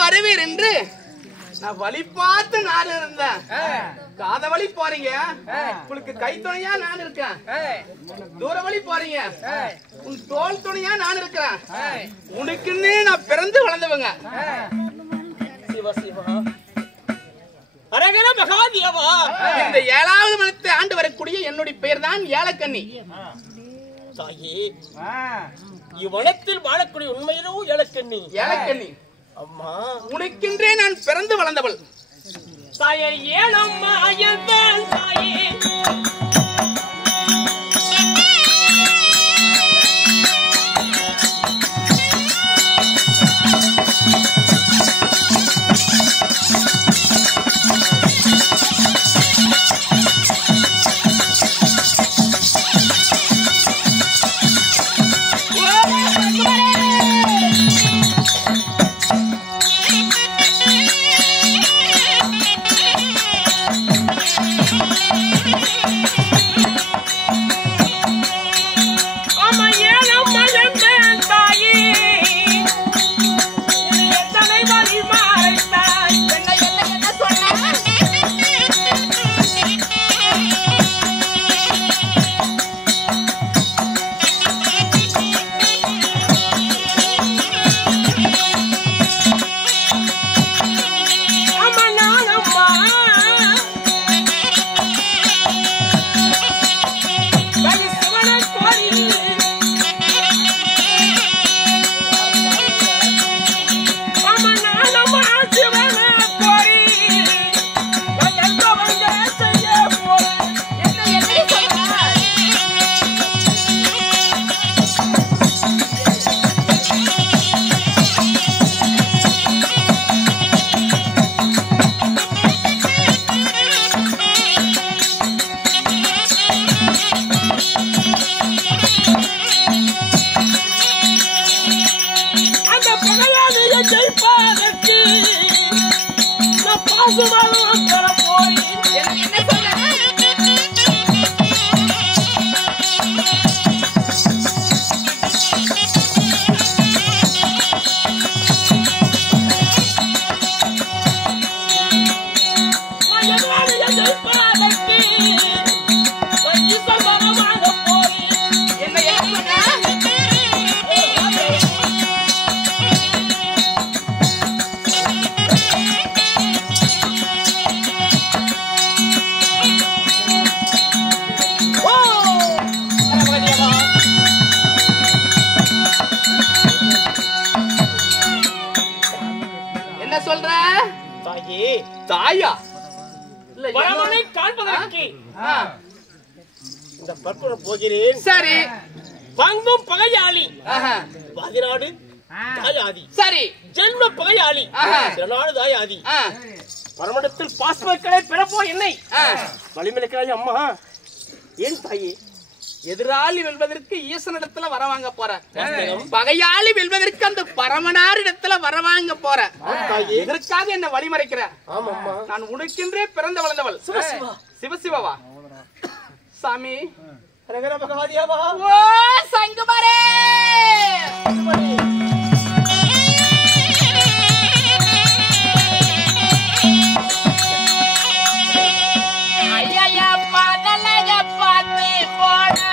வருவீர் என்று நான் வழி பார்த்து நான் இருந்தேன். காத வழி போறீங்க, உங்களுக்கு கை துணையா நான் இருக்கேன். தூர வழி போறீங்க, உன் தோல் துணையா நான் இருக்கிறேன். உனக்குன்னு நான் பிறந்து வளர்ந்தவங்க. சிவா சிவா அரகர மகாதேவா. இந்த 7வது மனத்தை ஆண்டு வரக்கூடிய என்னுடைய பெயர் தான் ஏலக்கண்ணி. தாயே, இவ்வனத்தில் வாழக்கூடிய உண்மையிலோ ஏலக்கண்ணி? ஏலக்கண்ணி அம்மா, உனக்கென்றே நான் பிறந்து வளர்ந்தவள். தாயே ஏலம்மா ஐயன் தாயே. தாயா இல்ல பரமனை காண்பதற்கு ஆ, இந்த பற்புறம் போகிறேன். சரி பங்கும் பகையாளி ஆஹா, பதினாடு தாயாதி சரி ஜென்ம பகையாளி ஆஹா. திருநாடு தாயாதி ஆ, பரமடத்தில் பாஸ்பர்களை பிறப்போ என்னை ஆ. வலிமலைக்காய் அம்மா ஏன் தாயே எதிராளி வெல்வதற்கு ஈசனிடத்துல வர வாங்க போற வாஸ்தவம். பகையாளி வெல்வதற்கு அந்த பரமனார் இடத்துல வர வாங்க போற தாயே எதற்காக என்ன வழிமறைக்கிற ஆமாம்மா நான் உனக்கென்றே பிறந்த வளர்ந்தவள் சிவசிவா. சிவசிவவா சாமி ரகர பகவாதியாவா ஓ சங்குமாரே ஐயா பாதலக பாத்து போனா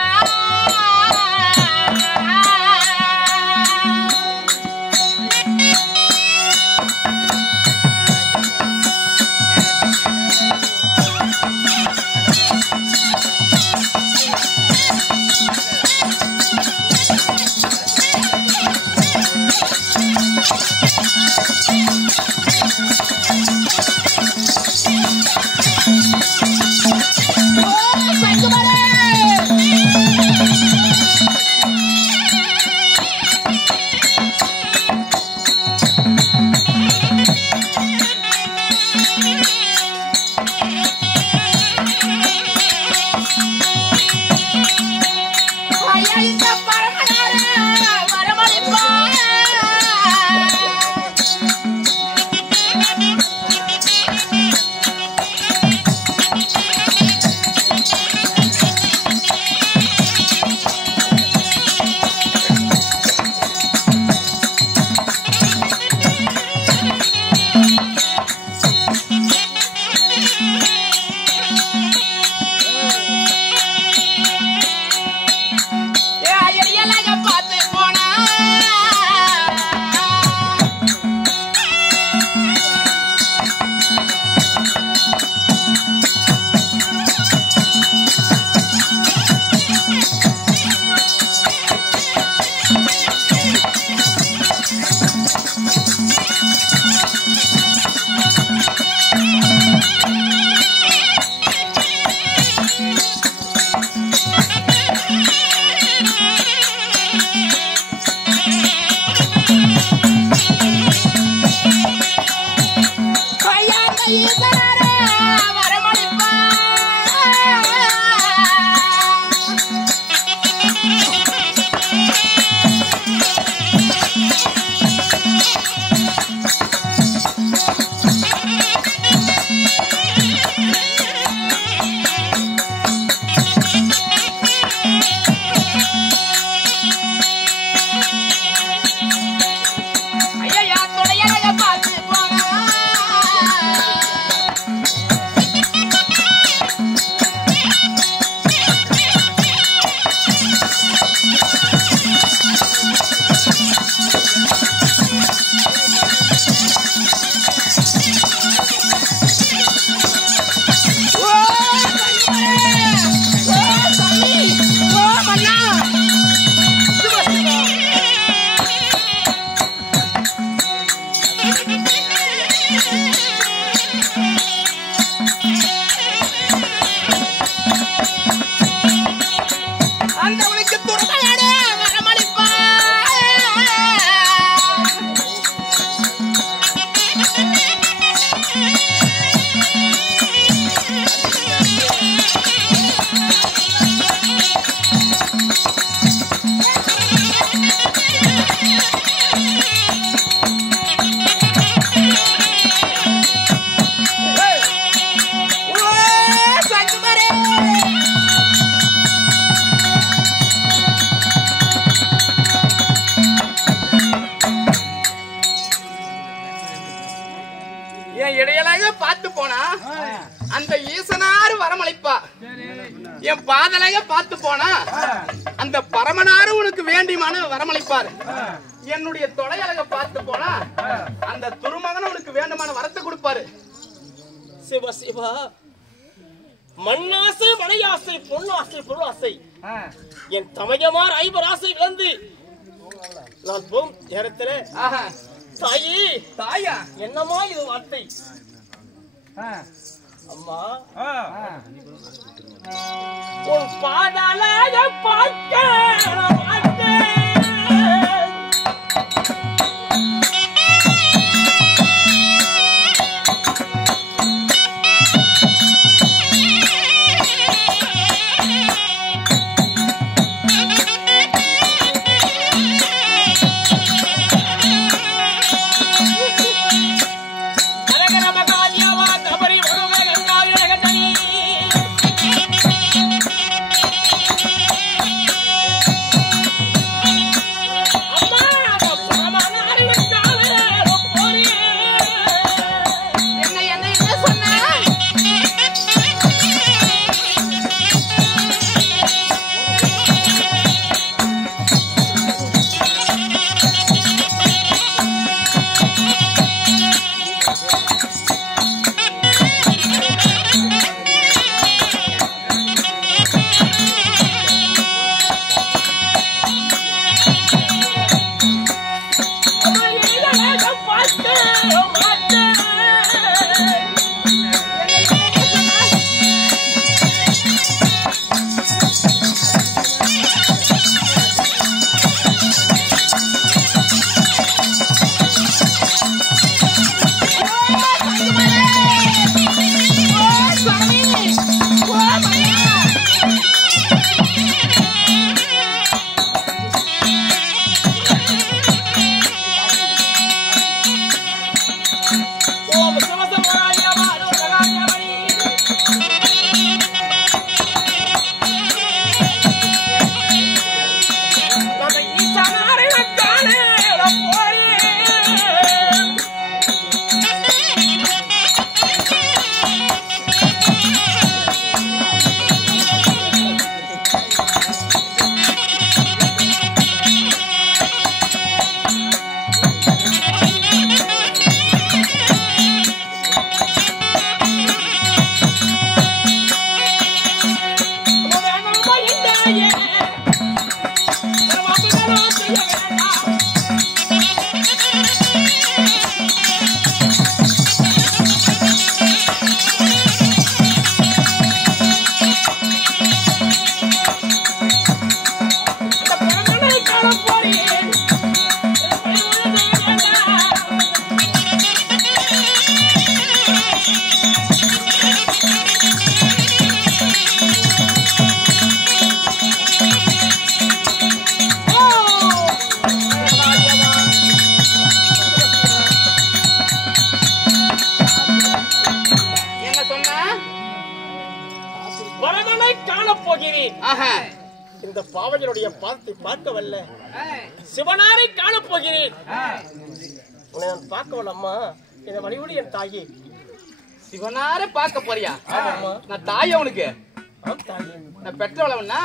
இடையலாக பார்த்து போனா அந்த ஈசனாரு வரமளிப்பா. என் பாதலாக பார்த்து போனா அந்த பரமனாரு உனக்கு வேண்டியமான வரமளிப்பாரு. என்னுடைய தொலையழக பார்த்து போனா அந்த துருமகன் உனக்கு வேண்டுமான வரத்தை கொடுப்பாரு. சிவ சிவா, மண்ணாசை மனையாசை பொன்னாசை பொருளாசை என் தமையமார் ஐவர் ஆசை இழந்து நான் போம் நேரத்துல தாயே தாயா என்னமா இது வார்த்தை? அம்மா உன் பாதாள பார்க்க இந்த பாவகனுடைய பாதத்தை பார்க்கவல்ல சிவனாரை காணப் போகிறேன். உன்னை நான் பார்க்கவல்ல அம்மா, என்னை வழிபடி என் தாயி. சிவனாரை பார்க்க போறியா? நான் தாய் அவனுக்கு நான் பெற்றவளவனா?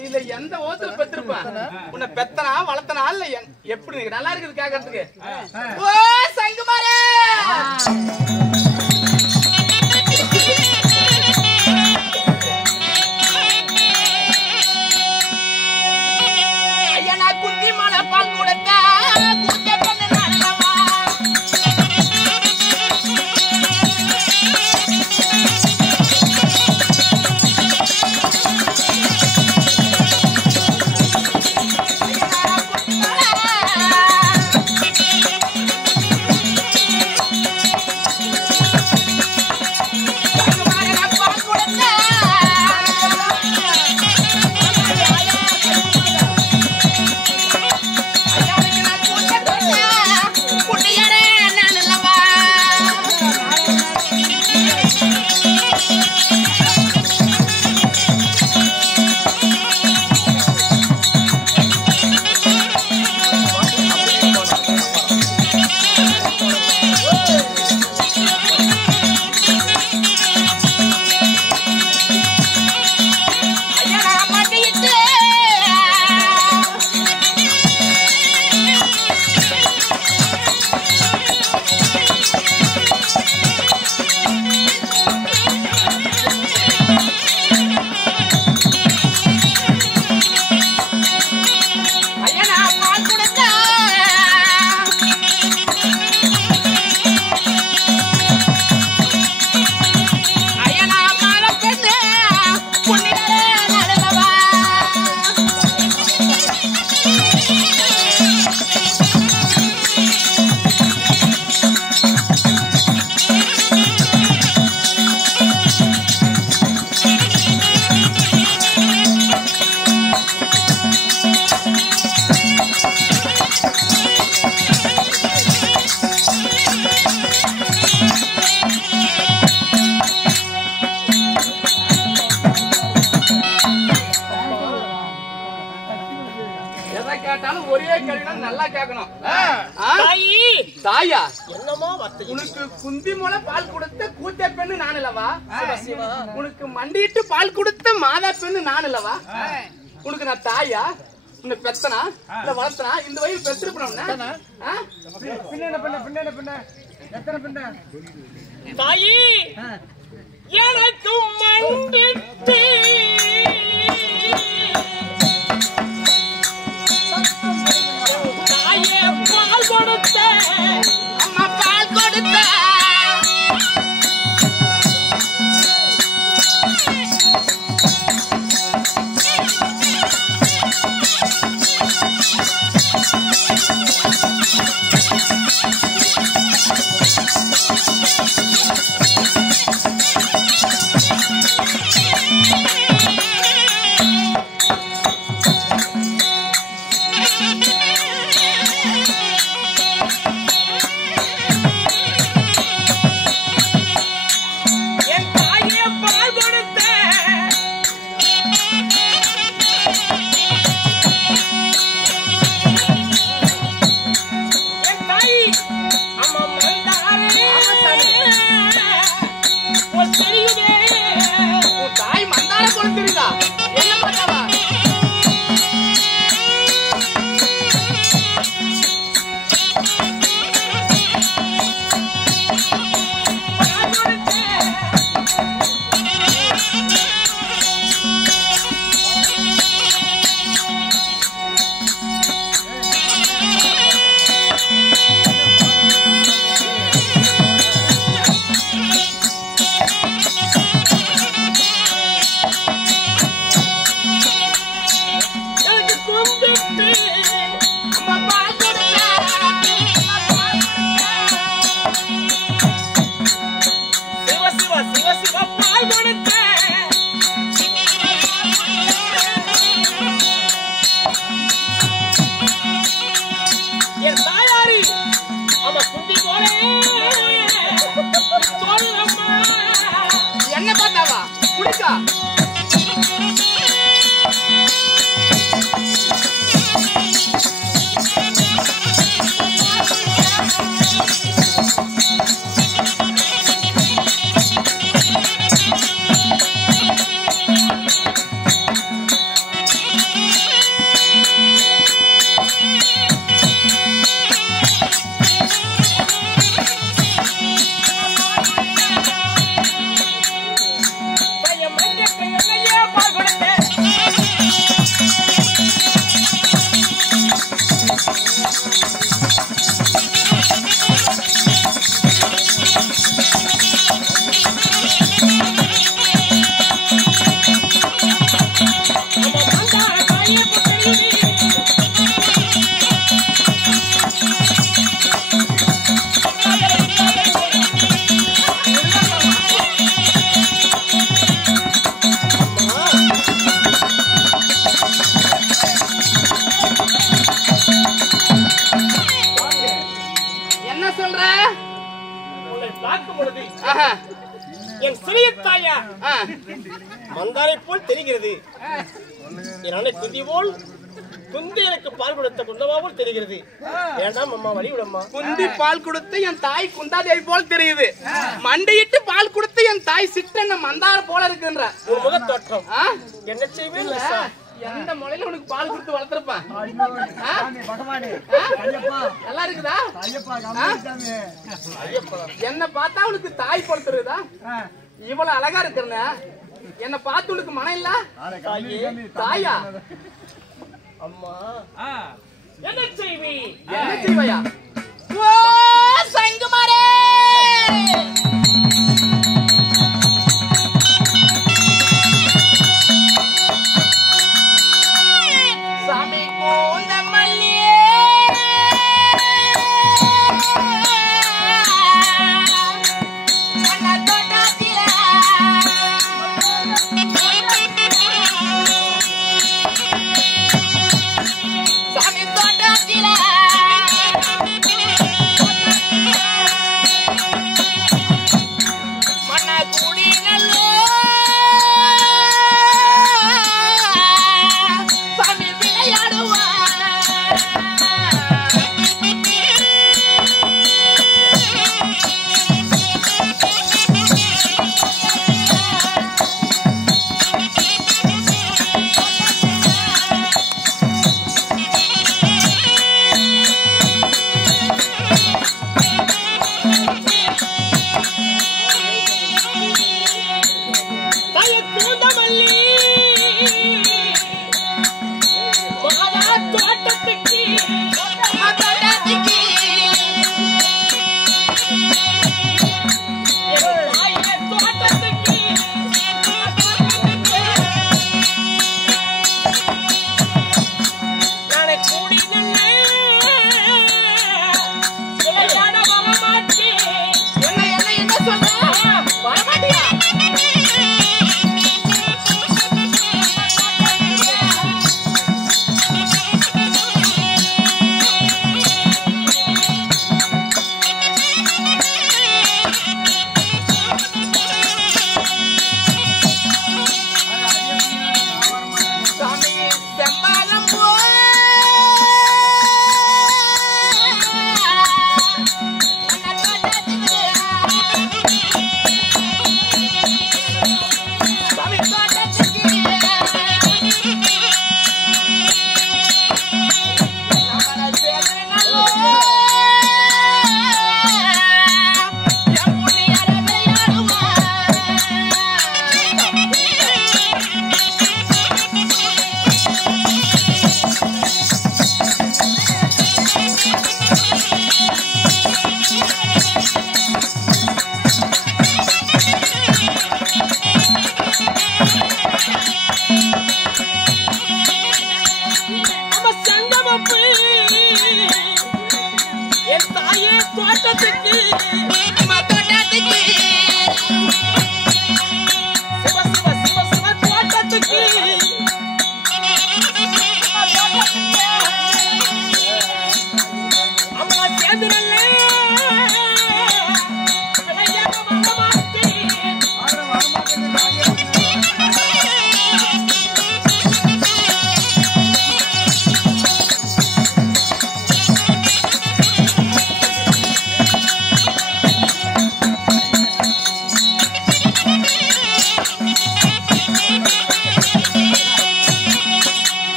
இதுல எந்த ஓத்துல பெற்றிருப்பேன்? உன்னை பெத்தனா வளர்த்தனா இல்ல எப்படி நல்லா இருக்குது கேட்கறதுக்கு? ஓ சங்குமாரே, ஒரே கேள்வி நல்லா கேட்கணும். தாயி தாயா என்னமா வார்த்தை? உனக்கு குந்தி மூல பால் கொடுத்த கூத்த பெண்ணு நான் இல்லவா? சிவா உனக்கு மண்டிட்டு பால் கொடுத்த மாதா பெண்ணு நான் இல்லவா? உனக்கு நான் தாயா? உன்னை பெத்தனா இல்ல வளர்த்தனா? இந்த வயது பெற்றிருப்போம்னா தாயி எனக்கும் மண்டிட்டு தாயே பால் கொடுத்த அம்மா பால் கொடுத்த என்ன பார்த்தாவா குடிக்கா என் சிறிய தாயா மந்தாரை போல் தெரிகிறது. என் அன்னை குந்தி போல் குந்தி எனக்கு பால் கொடுத்த குந்தமா போல் தெரிகிறது. வேண்டாம் அம்மா, வழிவிடம்மா. குந்தி பால் கொடுத்து என் தாய் குந்தாதேவி போல் தெரியுது. மண்டையிட்டு பால் கொடுத்து என் தாய் சிட்டன மந்தார போல இருக்குன்ற ஒரு முக தோற்றம். என்ன செய்வேன்? எந்த முறையில உனக்கு பால் கொடுத்து வளர்த்திருப்பேன்? நல்லா இருக்குதா? என்ன பார்த்தா உனக்கு தாய் படுத்துறதா? இவ்வளவு அழகா இருக்கிறன என்ன பார்த்து உனக்கு மனம் இல்ல? தாயா அம்மா என்ன செய்வி? என்ன செய்வையா? ஓ சங்குமாரே, சாமி கோந்தமல்லியே,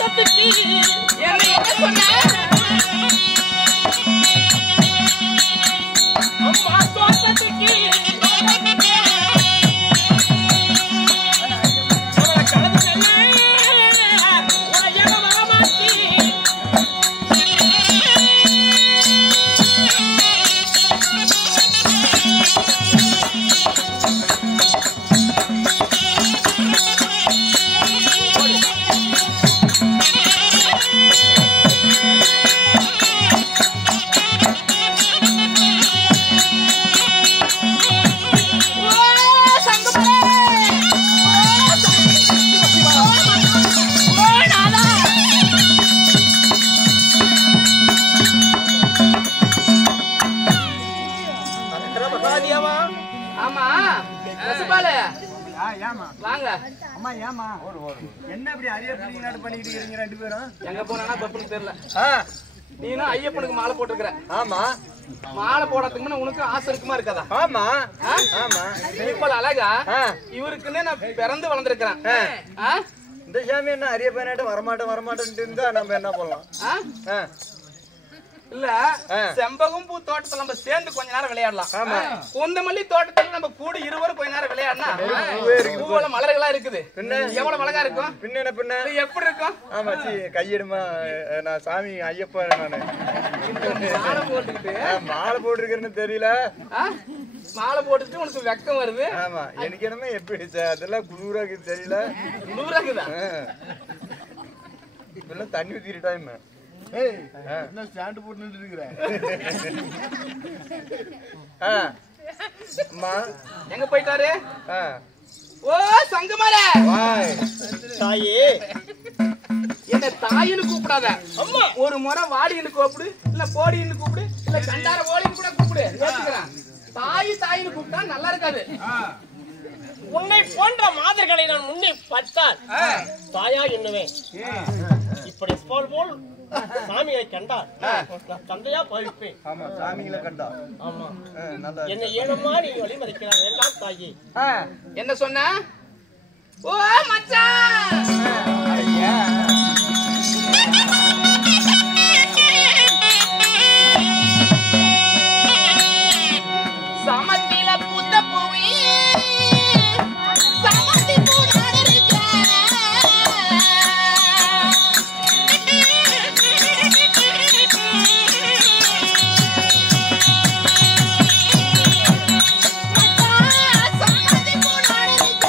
தோட்டத்துக்கு என்ன சொன்ன அம்மா தோட்டத்துக்கு அவளை கடந்து செல்ல உலக வரமாட்டி ஆமா ரசபாலே வாங்க அம்மா ஏமா என்ன இப்படி அரிய பிள்ளைங்க நாடு பண்ணிட்டு இருக்கீங்க ரெண்டு பேரும்? எங்க போனா பப்புன்னு தெரியல நீனும் ஐயப்பனுக்கு மாலை போட்டுருக்கிற ஆமா மாலை போடுறதுக்கு முன்ன உனக்கு ஆசை இருக்குமா இருக்காதா ஆமா ஆமா இவ்வளவு அழகா இவருக்குன்னே நான் பிறந்து வளர்ந்துருக்கிறேன் இந்த சாமி என்ன அரிய பையனாட்ட வரமாட்டேன்ட்டு இருந்தா நம்ம என்ன பண்ணலாம்? இல்ல செம்பகம் பூ தோட்டத்துல நம்ம சேர்ந்து கொஞ்ச நேரம் விளையாடலாம். குந்தமல்லி தோட்டத்துல நம்ம கூட இருவரும் கொஞ்ச நேரம் விளையாடினா பூவுல மலர்களா இருக்குது. எவ்வளவு அழகா இருக்கும். பின்ன பின்ன எப்படி இருக்கும்? ஆமா கையிடுமா நான் சாமி ஐயப்பா நானு மாலை போட்டுக்கிட்டு மாலை போட்டிருக்கேன்னு தெரியல. மாலை போட்டுட்டு உனக்கு வெக்கம் வருது. ஆமா எனக்கு என்னமே எப்படி அதெல்லாம் குளிராக்கு தெரியல. குளிராக்குதா? இப்பெல்லாம் தண்ணி ஊத்திரு டைம். என்ன ஸ்டாண்ட் போட்டு நின்று இருக்கிறேன். அம்மா எங்க போயிட்டாரு? ஓ சங்கமாரே தாயே என்ன தாயின்னு கூப்பிடாத. அம்மா ஒரு முறை வாடின்னு கூப்பிடு, இல்ல போடின்னு கூப்பிடு, இல்ல கண்டார ஓடின்னு கூட கூப்பிடு. ஏத்துக்கிறேன். தாயின்னு கூப்பிட்டா நல்லா இருக்காது. உன்னை போன்ற மாதர்களை நான் முன்னே பார்த்தால் தாயா என்னவேன். இப்படி போல் சாமியை கண்டால் நான் தந்தையா பாவிப்பேன். ஆமா சாமிகளை கண்டா. ஆமா என்ன ஏனம்மா நீ வழிமறிக்கிறார் வேண்டாம் தாயே. என்ன சொன்ன? ஓ மச்சான் சமத்தில புத்த பூவி சமத்தி பூடாட இருக்க சமத்தி பூடாட இருக்க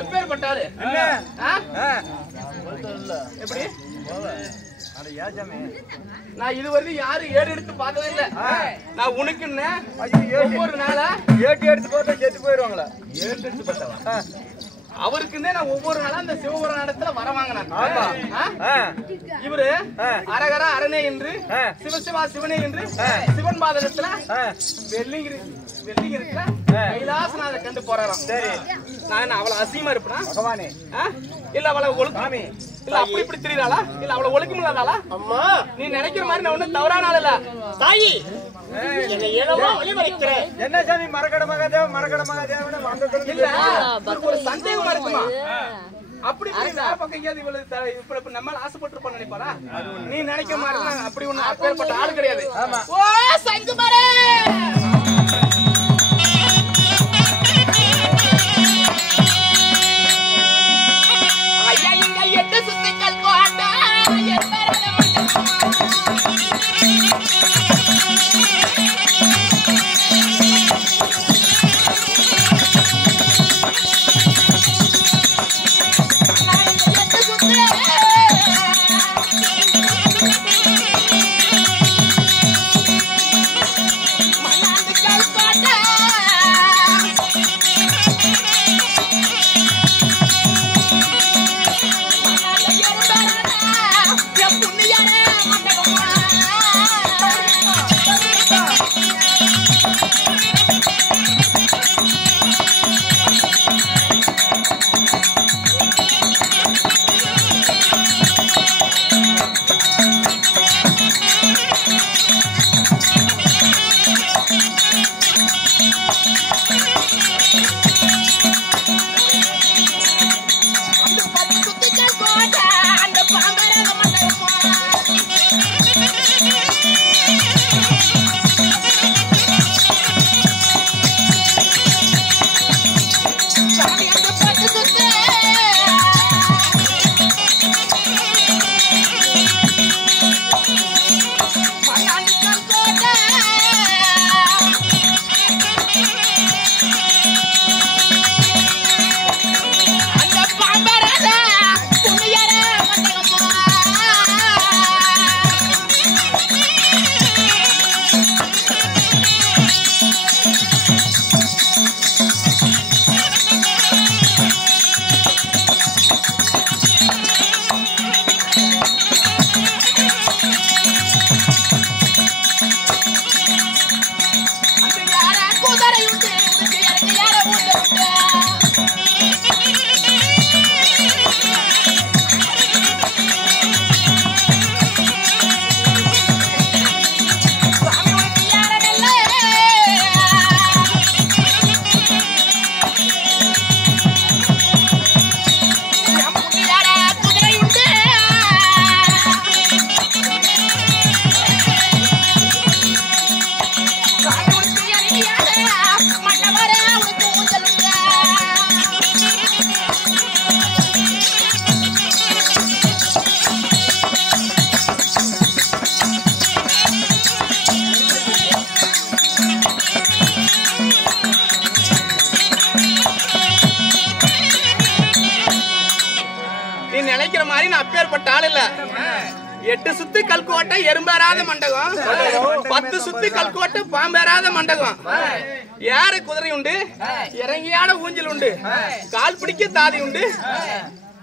எப்பேற்பட்டாரு என்ன எப்படி அட ஏஜாமே நான் இதுவரையும் யாரும் ஏடு எடுத்து பார்த்ததே இல்ல. நான் உனக்குன்னு ஐயோ ஒவ்வொரு நாளா ஏட்டி எடுத்து பார்த்தா செத்து போயிடுவாங்களா ஏடு எடுத்து பார்த்தவா அவருக்குன்னே நான் ஒவ்வொரு நாளா அந்த சிவபுரம் இடத்துல வர வாங்கினேன். இவரு அரகர அரணே என்று சிவசிவா சிவனே என்று சிவன் பாதகத்துல வெள்ளிங்கிரி வெள்ளிங்கிருக்கல கைலாசநாத கண்டு போறாராம். சரி நான் அவ்வளவு அசியமா இருப்பேனா பகவானே இல்ல அவளை ஒழுக்காமி இல்ல அப்படி இப்படி தெரியுறாளா இல்ல அவளை ஒழுக்கம் இல்லாதாளா? அம்மா நீ நினைக்கிற மாதிரி நான் ஒண்ணும் தவறான ஆள் இல்ல தாயி. என்னை ஏழமா வழிமறைக்கிற என்ன சாமி மரக்கட மகாதேவன் வந்ததுல இல்ல ஒரு சந்தேகமா இருக்குமா? அப்படி இப்படி வேற பக்கம் எங்கேயாவது இவ்வளவு நம்ம ஆசைப்பட்டு நினைப்பாரா? நீ நினைக்கிற மாதிரி அப்படி ஒண்ணு அப்பேற்பட்ட ஆள் கிடையாது. ஓ சங்குமரே ஐயா இங்க 8 சுத்திகள் கோட்டா நினைக்கிற மாதிரி நான் அப்பேற்பட்ட ஆள் இல்ல. 8 சுத்து கல்கோட்டை எறும்பேறாத மண்டகம், 10 சுத்து கல்கோட்டை பாம்பேறாத மண்டகம். யார குதிரை உண்டு, இறங்கியான ஊஞ்சல் உண்டு, கால் பிடிக்க தாதி உண்டு.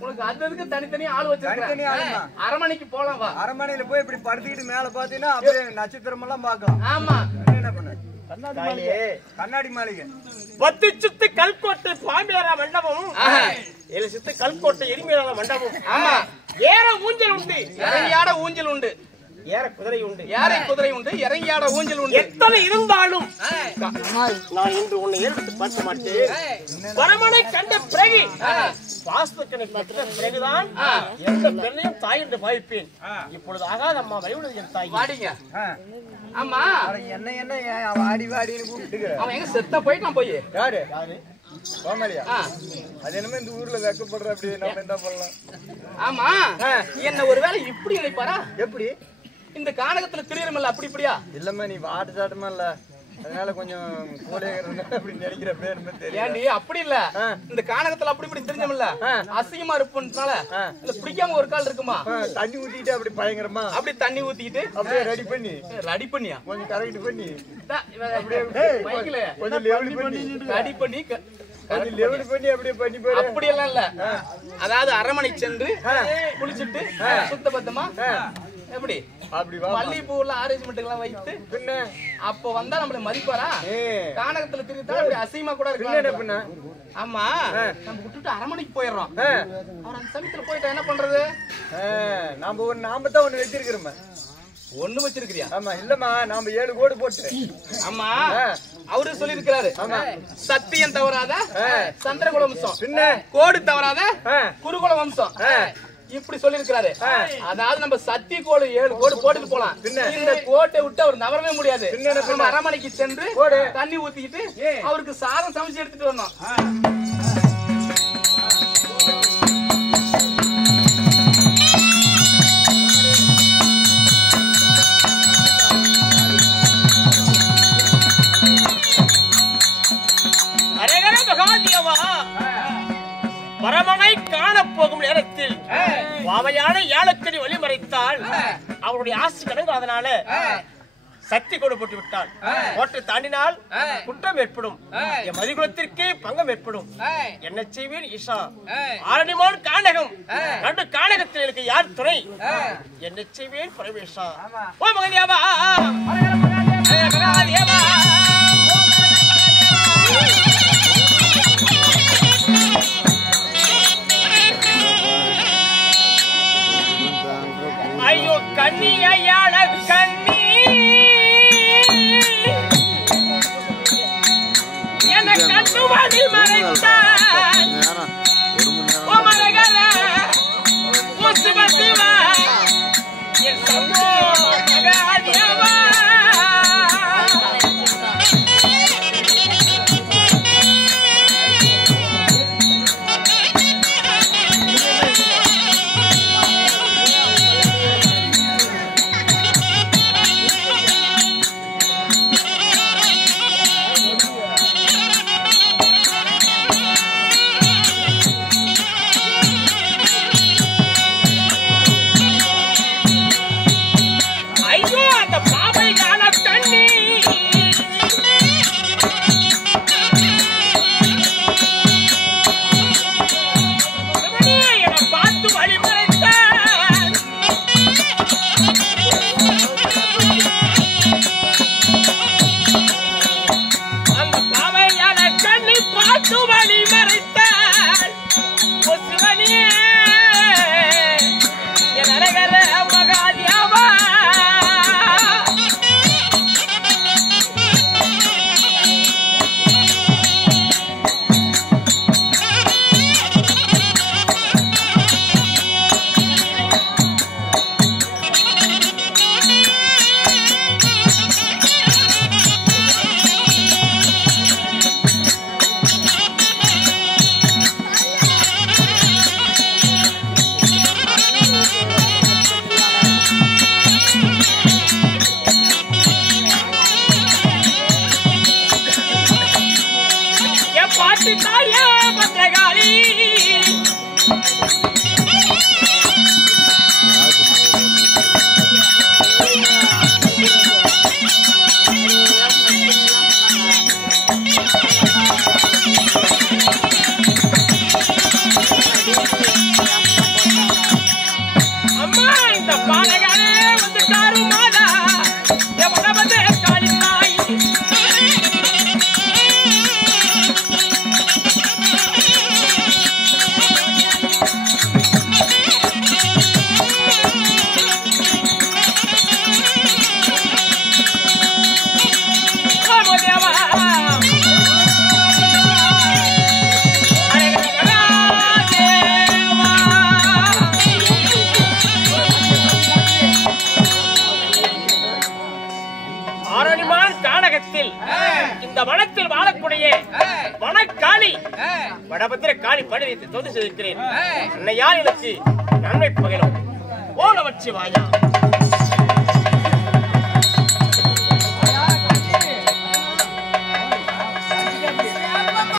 உனக்கு அதுக்கு தனித்தனி ஆள் வச்சிருக்கேன். அரமனைக்கு போலாம் வா. அரமனையில போய் இப்படி படுத்துக்கிட்டு மேல பாத்தீங்கன்னா அப்படியே நட்சத்திரம் எல்லாம் பாக்கலாம். ஆமா என்ன பண்ண கண்ணாடி மாளிகை 10 சுத்து கல்கோட்டை பாம்பேறா மண்டபம், 7 சுத்து கல்கோட்டை எரிமேறாத மண்டபம். ஆமா ஏற ஊஞ்சல் உண்டு, இறங்கியாட ஊஞ்சல் உண்டு, ஏற குதிரை உண்டு, யாரை குதிரை உண்டு, இறங்கியாட ஊஞ்சல் உண்டு. எத்தனை இருந்தாலும் நான் இன்று உன்னை ஏற்பட்டு பார்க்க மாட்டேன். பரமனை கண்ட பிறகு வாஸ்துக்கனை பார்த்த பிறகுதான் எந்த பெண்ணையும் தாய் என்று பாவிப்பேன். இப்பொழுது ஆகாத அம்மா வழிவிடுது என் தாய். வாடிங்க. ஆமா என்ன என்ன வாடி வாடின்னு கூப்பிட்டு அவன் எங்க செத்த போயிட்டான். போய் யாரு கோமலியா? அது என்னமே இந்த ஊர்ல வெக்கப்படுற அப்படி நம்ம என்ன பண்ணலாம்? ஆமா என்ன ஒருவேளை இப்படி நினைப்பாரா? எப்படி இந்த கானகத்துல திரியறமல்ல அப்படி இப்படியா? இல்லம்மா நீ வாட்டு சாட்டமா இல்ல அதனால கொஞ்சம் அப்படி நினைக்கிற பேர் தெரியும். ஏண்டி அப்படி இல்ல, இந்த கானகத்துல அப்படி இப்படி தெரிஞ்சமில்ல, அசிங்கமா இருப்புனால இல்ல பிடிக்காம ஒரு கால் இருக்குமா, தண்ணி ஊத்திட்டு அப்படி பயங்கரமா அப்படி தண்ணி ஊத்திக்கிட்டு அப்படியே ரெடி பண்ணியா கொஞ்சம் கரெக்ட் பண்ணி மைக்ல கொஞ்சம் லெவல் பண்ணி ரெடி பண்ணி கொஞ்சம் லெவல் பண்ணி அப்படியே பண்ணி போய் அப்படி எல்லாம் இல்ல. அதாவது அரமனை சென்று குளிச்சுட்டு சுத்தபத்தமா எப்படி அப்படி மல்லிகைப்பூல அரேஞ்ச்மெண்ட் எல்லாம் வைத்து பின்ன அப்ப வந்தா நம்மள மதிப்பாரா? கானகத்துல திருத்தா அப்படி அசிங்கமா கூட இருக்கலாம். ஆமா, நம்ம விட்டுட்டு அரமனைக்கு போயிடுறோம். அவர் அந்த சமயத்துல போயிட்டா என்ன பண்றது? நாம தான் ஒண்ணு வச்சிருக்கிறோம். ஒண்ணு வச்சிருக்கிறியா? ஆமா இல்லம்மா, நாம 7 கோடு போட்டு. ஆமா, அவரு சொல்லி இருக்கிறாரு, சத்தியம் தவறாத சந்திரகுல வம்சம், பின்ன கோடு தவறாத குருகுல வம்சம் இப்படி சொல்லி இருக்கிறாரு. அதாவது நம்ம சத்திய கோடு 7 கோடு போட்டுட்டு போலாம். இந்த கோட்டை விட்டு அவர் நவரவே முடியாது. நம்ம அரமனைக்கு சென்று தண்ணி ஊத்திக்கிட்டு அவருக்கு சாதம் சமைச்சு எடுத்துட்டு வரணும். பரமனை காணப்போகும் நேரத்தில் பாவையான ஏலக்கடி வழிமறைத்தால் அவருடைய ஆசை கடங்கு. அதனால சக்தி கொடு போட்டு விட்டால் கோட்டை தாண்டினால் குற்றம் ஏற்படும், என் மதிகுலத்திற்கே பங்கம் ஏற்படும். என்ன செய்வேன் ஈஷா? ஆரணிமான் கானகம், ரெண்டு கானகத்தில் எனக்கு யார் துணை? என்ன செய்வேன் பரமேஷா? ஓ மகதேவா, மகதேவா ஐயோ கண்ணியாள கண்ணி என கண்ணுவாதில் மறைத்தான் ஓ மரகர முசுபசுவா என் சம்போ மகாதேவா இந்த வனத்தில் வாழக்கூடிய வனக்காளி வடபத்திர காளி படி வைத்து தோது செய்திருக்கிறேன். அன்னையால் எனக்கு நன்மை பகிரும். ஓ நமச்சிவாயா.